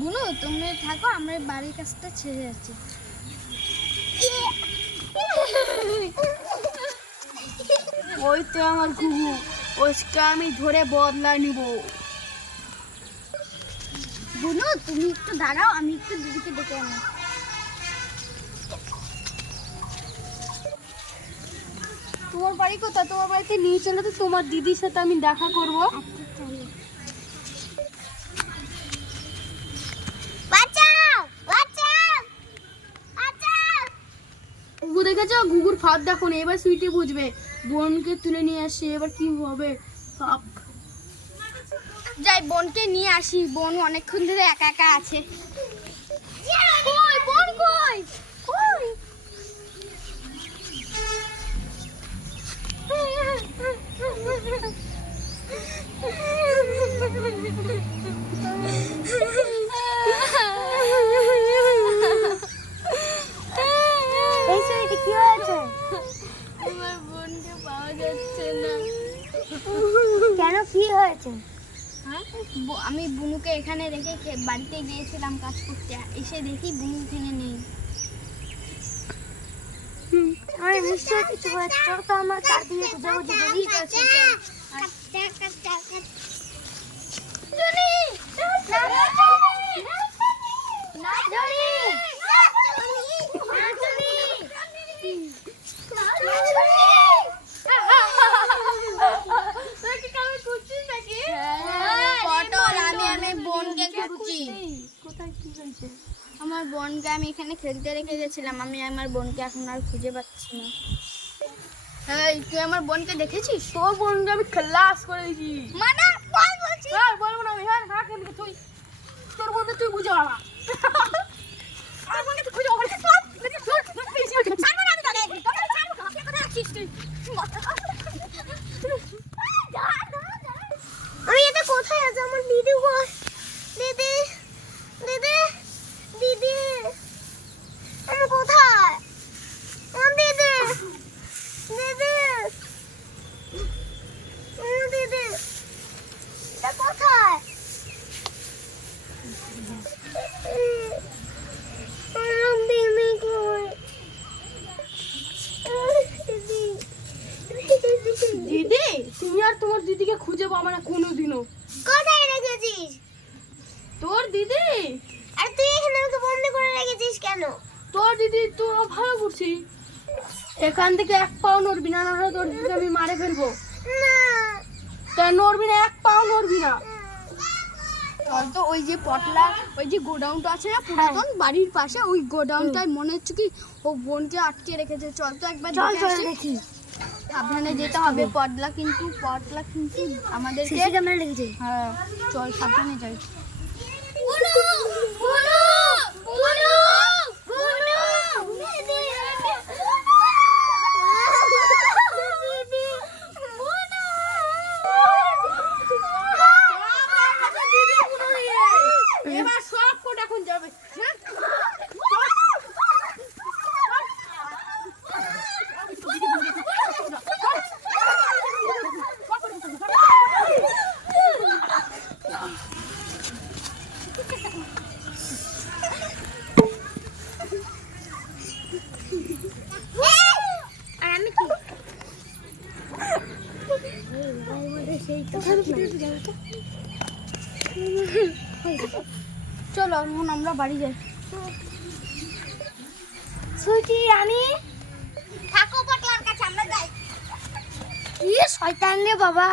বুনু তুমি থাকো, আমরা বাড়ির কাছটা ছেড়ে যাচ্ছি। ওই তো আমার ঘুঘু, ওইটা আমি ধরে বদলা নিব। বুনু তুমি একটু দাঁড়াও, আমি একটু দিদিকে ডেকে আনি। তোমার বাড়ি কোথায়? তোমার বাড়িতে নিয়ে চলে তো তোমার দিদির সাথে আমি দেখা করব। ঘুঘু দেখেছো? ঘুঘুর ফাঁদ দেখো না, এবার সুইটে বুঝবে। বোনকে তুলে নিয়ে আসি, এবার কি হবে। যাই বোনকে নিয়ে আসি, বোন অনেকক্ষণ ধরে একা একা আছে। বোন কই? কি হয়েছে? আমার বোনকে পাওয়া যাচ্ছে না। কেন, কি হয়েছে? হ্যাঁ, আমি বুনুকে এখানে রেখে বাড়িতে গিয়েছিলাম কাজ করতে, এসে দেখি বুনু এখানে নেই। আমি নিশ্চয়ই কিছু হয়েছে, তো আমার চারদিকে খুঁজাখুঁজি বেরিয়ে গেছে। আমার বোনকে আমি এখানে খেলতে রেখে গেছিলাম, আমি আমার বোনকে এখন আর খুঁজে পাচ্ছি না। এই তুই আমার বোনকে দেখেছিস? তোর বোনকে আমি ক্লাস করে দিয়েছি। মানে বল বলছি। হ্যাঁ বলবো না আমি। হ্যাঁ হ্যাঁ কেমন তুই তোর বোনকে তুই বুঝে বাবা। আমার বোনকে তুই খুঁজে বাবা। আমি এটা কোথায় আছে? আমার দিদি কই? দিদি দিদি দিদি আমি কোথায়? আমার দিদি দিদি আমার দিদি এটা কোথায়? আমার দিদি কই? দিদি, তুমি আর তোমার দিদিকে খুঁজে পাবো না কোনোদিনও। কোথায় রেখেছিস তোর দিদি? আর তুই এখানে আমাকে বন্ধ করে রেখেছিস কেন? তোর দিদি তো ভালো করছি। এখান থেকে এক পাও নড়বি না, নাহলে তোর দিদিকে আমি মারে ফেলবো। না তা নড়বি না, এক পাও নড়বি না। চল তো, ওই যে পটলা, ওই যে গোডাউনটা আছে না পুরাতন বাড়ির পাশে, ওই গোডাউনটায় মনে হচ্ছে কি ও বোনকে আটকে রেখেছে। চল তো একবার দেখি। সাবধানে যেতে হবে। পটলা কিন্তু আমাদেরকে ক্যামেরা লেগেছে। হ্যাঁ চল সাবধানে যাই। এবার সব কোট এখন যাবে। চলো এখন আমরা বাড়ি যাই। সুইটি, আমি থাকো পটলার কাছে, আমরা যাই। কি শয়তান রে বাবা।